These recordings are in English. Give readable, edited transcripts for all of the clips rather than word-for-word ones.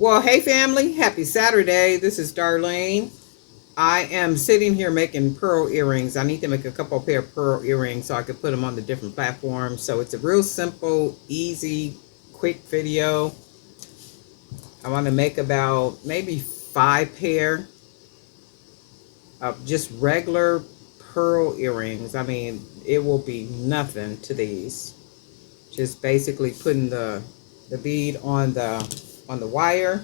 Well, hey family, happy Saturday. This is Darlene. I am sitting here making pearl earrings. I need to make a couple pair of pearl earrings so I could put them on the different platforms. So it's a real simple, easy, quick video. I want to make about maybe 5 pair of just regular pearl earrings. I mean, it will be nothing to these. Just basically putting the bead on the wire.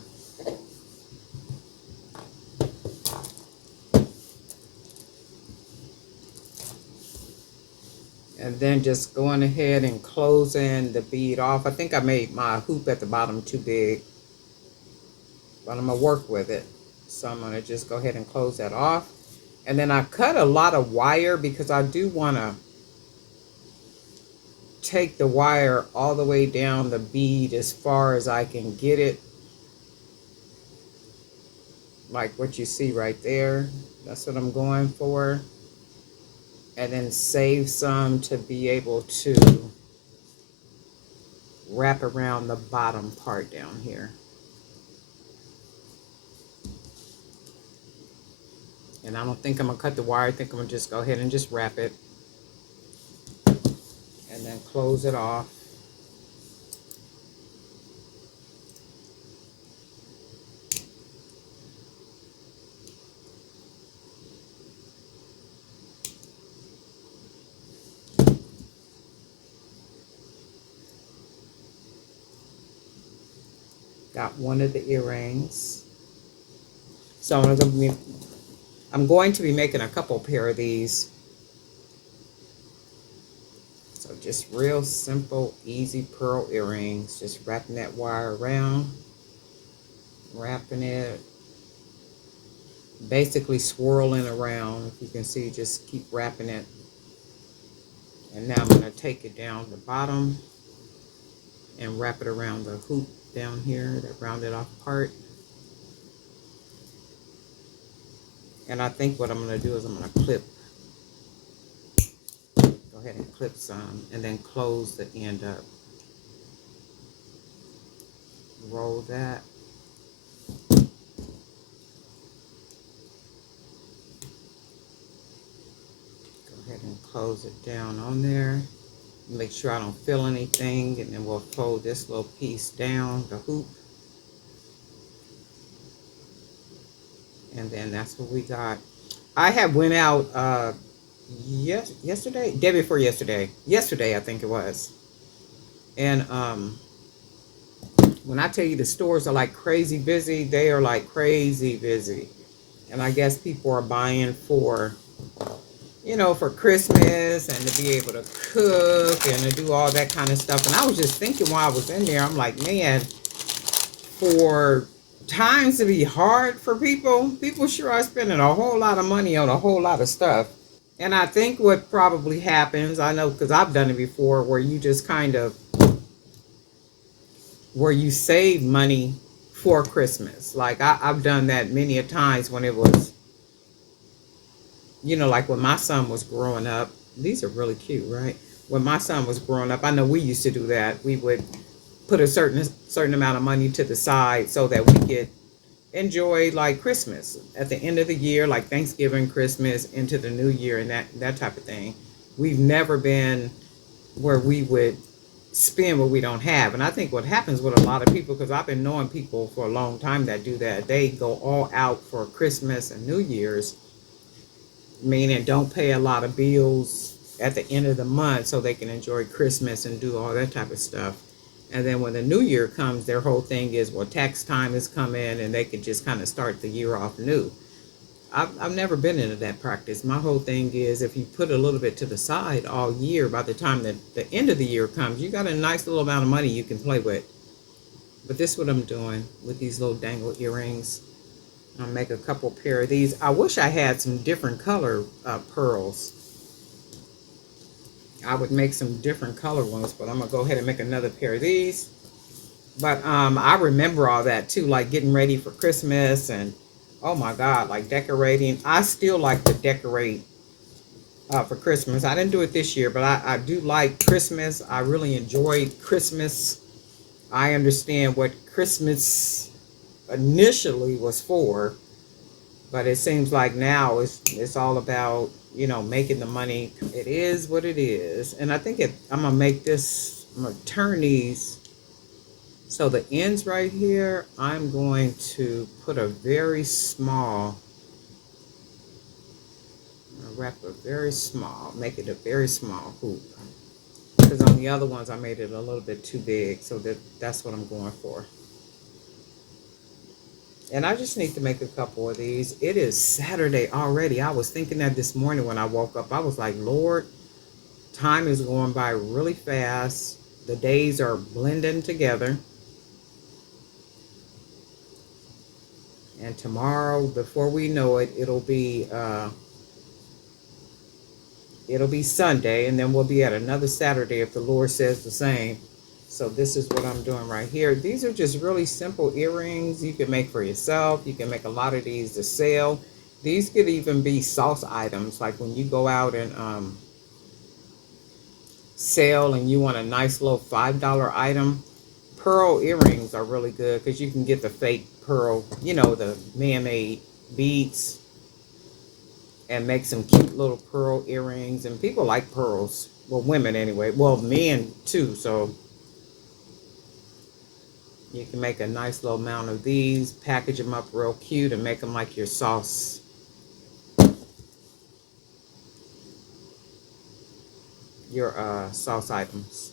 And then just going ahead and closing the bead off. I think I made my hoop at the bottom too big, but I'm gonna work with it. So I'm gonna just go ahead and close that off. And then I cut a lot of wire because I do wanna take the wire all the way down the bead as far as I can get it. Like what you see right there. That's what I'm going for. And then save some to be able to wrap around the bottom part down here. And I don't think I'm gonna cut the wire. I think I'm gonna just go ahead and just wrap it and then close it off. Got one of the earrings. So I'm going to be making a couple pair of these. So just real simple, easy pearl earrings. Just wrapping that wire around, wrapping it, basically swirling around. If you can see, just keep wrapping it. And now I'm going to take it down the bottom and wrap it around the hoop down here, that rounded off part. And I think what I'm going to do is I'm going to clip, go ahead and clip some, and then close the end up. Roll that. Go ahead and close it down on there. Make sure I don't feel anything, and then we'll fold this little piece down the hoop. And then that's what we got. I had went out yesterday, day before yesterday. Yesterday, I think it was. And when I tell you the stores are like crazy busy, they are like crazy busy. And I guess people are buying for, you know, for Christmas and to be able to cook and to do all that kind of stuff. And I was just thinking while I was in there, I'm like, man, for times to be hard for people sure are spending a whole lot of money on a whole lot of stuff. And I think what probably happens, I know because I've done it before, where you just kind of, where you save money for Christmas. Like I've done that many a times when it was, you know, like when my son was growing up. These are really cute, right? When my son was growing up, I know we used to do that. We would put a certain amount of money to the side so that we could enjoy like Christmas at the end of the year, like Thanksgiving, Christmas, into the new year, and that type of thing. We've never been where we would spend what we don't have. And I think what happens with a lot of people, because I've been knowing people for a long time that do that, they go all out for Christmas and New Year's, meaning don't pay a lot of bills at the end of the month so they can enjoy Christmas and do all that type of stuff. And then when the new year comes, their whole thing is, well, tax time has come in and they could just kind of start the year off new. I've never been into that practice. My whole thing is, if you put a little bit to the side all year, by the time that the end of the year comes, you got a nice little amount of money you can play with. But this is what I'm doing with these little dangle earrings. I'll make a couple pair of these. I wish I had some different color pearls. I would make some different color ones, but I'm gonna go ahead and make another pair of these. But I remember all that too, like getting ready for Christmas and, oh my God, like decorating. I still like to decorate for Christmas. I didn't do it this year, but I do like Christmas. I really enjoy Christmas. I understand what Christmas initially was for, but it seems like now it's all about, making the money. It is what it is. And I think I'm gonna make this, I'm gonna turn these, so the ends right here, I'm going to put a very small, wrap a very small, make it a very small hoop. Because on the other ones I made it a little bit too big, so that's what I'm going for. And I just need to make a couple of these. It is Saturday already. I was thinking that this morning when I woke up. I was like, Lord, time is going by really fast. The days are blending together. And tomorrow, before we know it, it'll be Sunday, and then we'll be at another Saturday if the Lord says the same. So this is what I'm doing right here. These are just really simple earrings you can make for yourself. You can make a lot of these to sell. These could even be sauce items, like when you go out and sell and you want a nice little $5 item. Pearl earrings are really good because you can get the fake pearl, the man-made beads, and make some cute little pearl earrings. And people like pearls. Well, women anyway. Well, men too. So you can make a nice little amount of these, package them up real cute, and make them like your sauce. Your sauce items.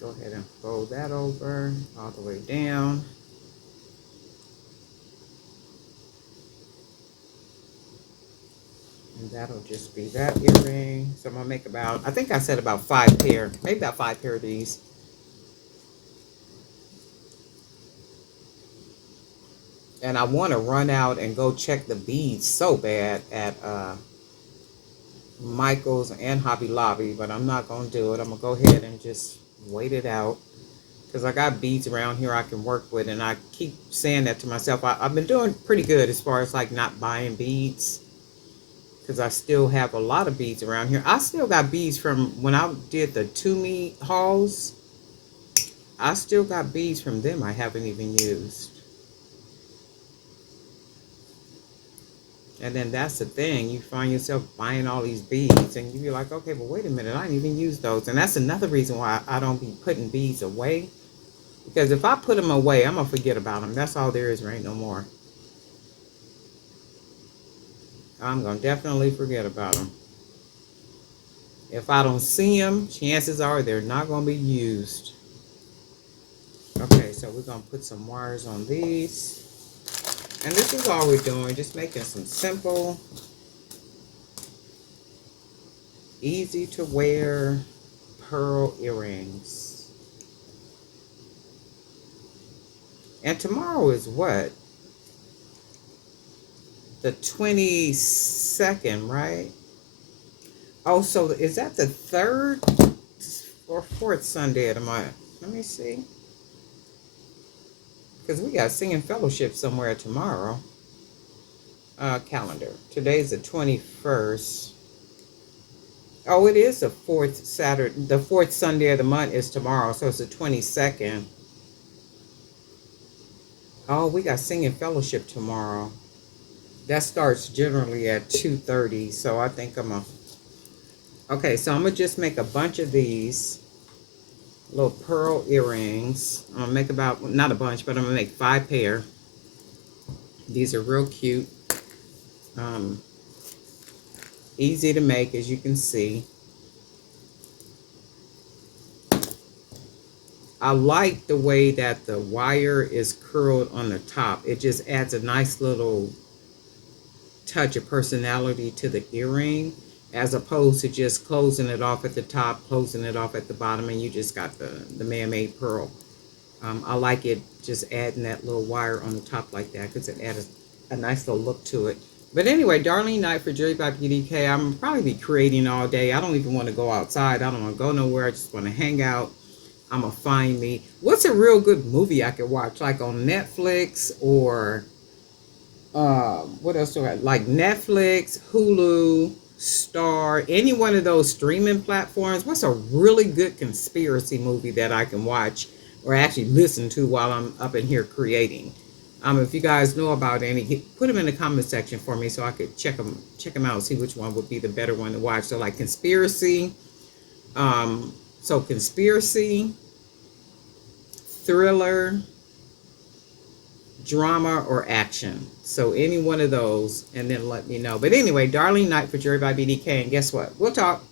Go ahead and fold that over all the way down. And that'll just be that earring. So I'm going to make about, I think I said about 5 pair, maybe about 5 pair of these. And I want to run out and go check the beads so bad at Michael's and Hobby Lobby, but I'm not going to do it. I'm going to go ahead and just wait it out. Because I got beads around here I can work with, and I keep saying that to myself. I've been doing pretty good as far as like not buying beads, because I still have a lot of beads around here. I still got beads from when I did the To-Me hauls. I still got beads from them I haven't even used. And then that's the thing. You find yourself buying all these beads, and you be like, okay, but wait a minute. I didn't even use those. And that's another reason why I don't be putting beads away. Because if I put them away, I'm going to forget about them. That's all there is. There ain't no more. I'm going to definitely forget about them. If I don't see them, chances are they're not going to be used. Okay, so we're going to put some wires on these. And this is all we're doing. Just making some simple, easy to wear pearl earrings. And tomorrow is what? The 22nd, right? Oh, so is that the 3rd or 4th Sunday of the month? Let me see. Because we got Singing Fellowship somewhere tomorrow. Calendar. Today's the 21st. Oh, it is the 4th Saturday. The 4th Sunday of the month is tomorrow, so it's the 22nd. Oh, we got Singing Fellowship tomorrow. That starts generally at 2:30, so I think I'm going to... Okay, so I'm going to just make a bunch of these little pearl earrings. I'm going to make about, not a bunch, but I'm going to make 5 pair. These are real cute. Easy to make, as you can see. I like the way that the wire is curled on the top. It just adds a nice little touch of personality to the earring, as opposed to just closing it off at the top, closing it off at the bottom, and you just got the man-made pearl. I like it just adding that little wire on the top like that, because it adds a nice little look to it. But anyway, Darlene Knight for Jewelry by BDK. I'm probably be creating all day. I don't even want to go outside. I don't want to go nowhere. I just want to hang out. I'm going to find me. What's a real good movie I could watch? Like on Netflix or... what else do I like? Netflix, Hulu. Star, any one of those streaming platforms. What's a really good conspiracy movie that I can watch or actually listen to while I'm up in here creating? If you guys know about any, put them in the comment section for me so I could check them out, see which one would be the better one to watch. So like conspiracy, conspiracy, thriller, drama, or action. So any one of those, and then let me know. But anyway, Darlene Knight for Jerry by BDK, and guess what? We'll talk.